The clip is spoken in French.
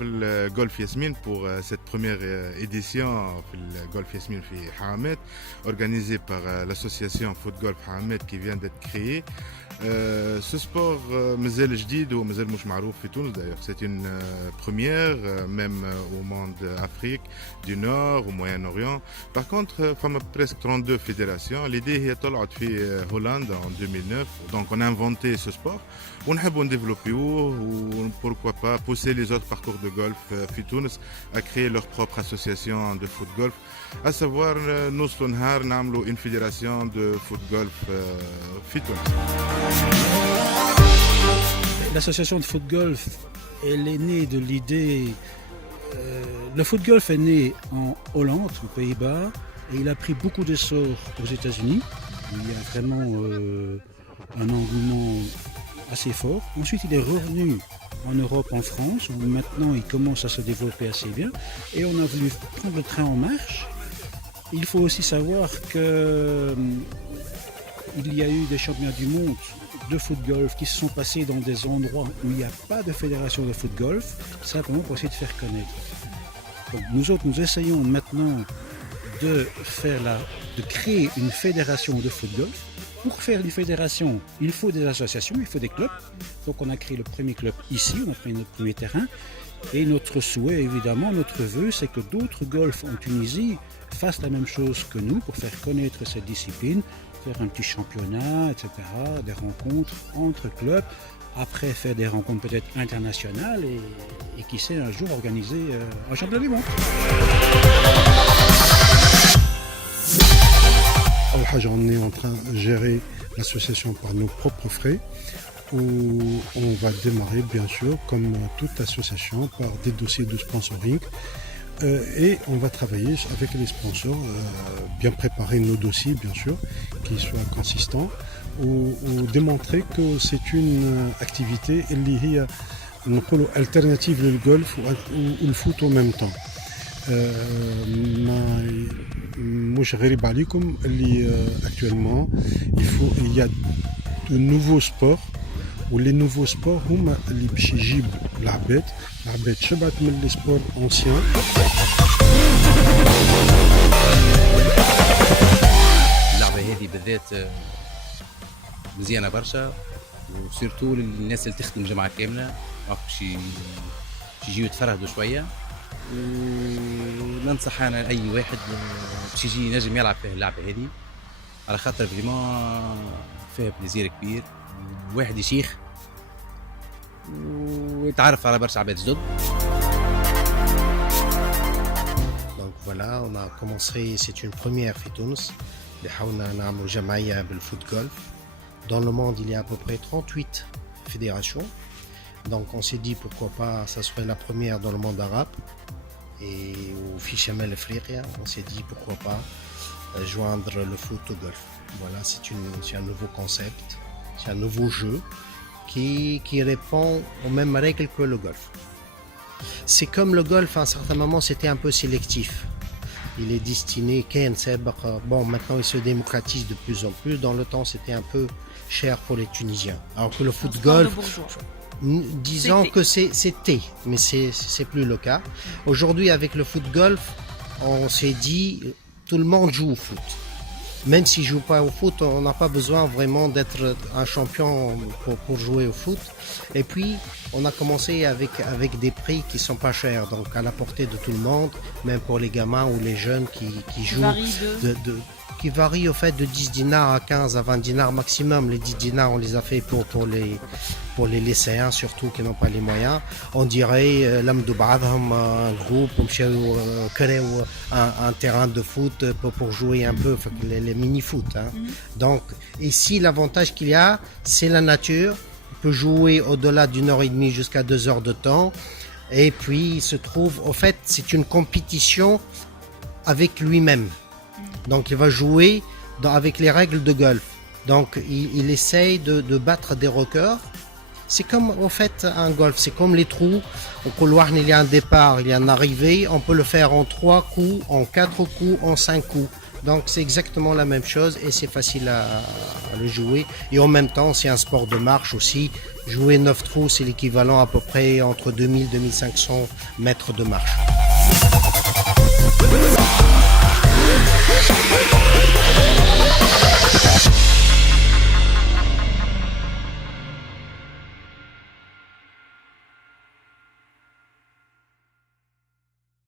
في الجولف ياسمين pour cette première édition في الجولف ياسمين في حرامات organisée par l'association Foot Golf حرامات qui vient d'être créée. Ce sport مازال جديد ومازال مش معروف في تونس d'ailleurs. C'est une première même au monde Afrique du Nord au Moyen-Orient. Par contre, فما presque 32 fédérations. L'idée هي طلعت في Hollande en 2009. Donc on a inventé ce sport. ونحبوا نديفلوبيوه و pourquoi pas pousser les autres parcours de golf في تونس à créer leur propre association de foot golf, à savoir نوصلوا نهار نعملوا une fédération de foot golf في تونس. L'association de foot golf, elle est née de l'idée. Le foot golf est né en Hollande, aux Pays-Bas, et il a pris beaucoup d'essor aux États-Unis. Il y a vraiment un engouement assez fort. Ensuite, il est revenu en Europe, en France, où maintenant il commence à se développer assez bien. Et on a voulu prendre le train en marche. Il faut aussi savoir qu'il y a eu des championnats du monde de foot golf qui se sont passés dans des endroits où il n'y a pas de fédération de foot golf, simplement pour essayer de faire connaître. Donc nous autres, nous essayons maintenant de créer une fédération de foot golf. Pour faire une fédération, il faut des associations, il faut des clubs. Donc on a créé le premier club ici, on a pris notre premier terrain. Et notre souhait, évidemment, notre vœu, c'est que d'autres golfs en Tunisie fassent la même chose que nous pour faire connaître cette discipline, faire un petit championnat, etc., des rencontres entre clubs, après faire des rencontres peut-être internationales et qui sait un jour organiser un championnat du monde. On est en train de gérer l'association par nos propres frais, où on va démarrer bien sûr comme toute association par des dossiers de sponsoring et on va travailler avec les sponsors, bien préparer nos dossiers bien sûr, qui soient consistants, ou démontrer que c'est une activité alternative au golf ou le foot en même temps. مش غريب عليكم اللي actuellement il y a de nouveaux sports واللي nouveaux sports هما اللي باش يجيبوا العباد شبعت من لي سبور anciens. اللعبة هذه بالذات مزيانة برشا وسيرتو للناس اللي تخدم جماعة كاملة باش يجيو يتفرهدوا شوية. وننصح انا اي واحد باش يجي ينجم يلعب في اللعبه هذه على خاطر فريمون فيها بليزير كبير واحد يشيخ ويتعرف على برشا عباد جدد. Donc voilà, on a commencé, c'est une première في تونس اللي حاولنا نعملوا جمعيه بالفوت golf. Dans le monde, il y a à peu près 38 fédérations. Donc on s'est dit pourquoi pas, ça serait la première dans le monde arabe. Et au Fichamel Afrique, on s'est dit pourquoi pas joindre le foot au golf. Voilà, c'est un nouveau concept, c'est un nouveau jeu qui répond aux mêmes règles que le golf. C'est comme le golf, à un certain moment, c'était un peu sélectif. Il est destiné, bon, maintenant il se démocratise de plus en plus. Dans le temps, c'était un peu cher pour les Tunisiens. Alors que le foot golf, disons que c'était, mais c'est plus le cas. Aujourd'hui, avec le foot golf, on s'est dit tout le monde joue au foot. Même s'il ne joue pas au foot, on n'a pas besoin vraiment d'être un champion pour jouer au foot. Et puis, on a commencé avec des prix qui ne sont pas chers, donc à la portée de tout le monde, même pour les gamins ou les jeunes qui jouent. Qui varie au fait de 10 dinars à 15 à 20 dinars maximum. Les 10 dinars, on les a fait pour les lycéens surtout qui n'ont pas les moyens. On dirait un groupe, créer un terrain de foot pour jouer un peu les mini-foot. Hein. Donc ici, l'avantage qu'il y a, c'est la nature. On peut jouer au-delà d'une heure et demie jusqu'à 2 heures de temps. Et puis, il se trouve, au fait, c'est une compétition avec lui-même. Donc il va jouer avec les règles de golf. Donc il essaye de battre des records. C'est comme au fait un golf, c'est comme les trous. Au couloir, il y a un départ, il y a une arrivée. On peut le faire en 3 coups, en 4 coups, en 5 coups. Donc c'est exactement la même chose et c'est facile à le jouer. Et en même temps, c'est un sport de marche aussi. Jouer 9 trous, c'est l'équivalent à peu près entre 2000 et 2500 mètres de marche.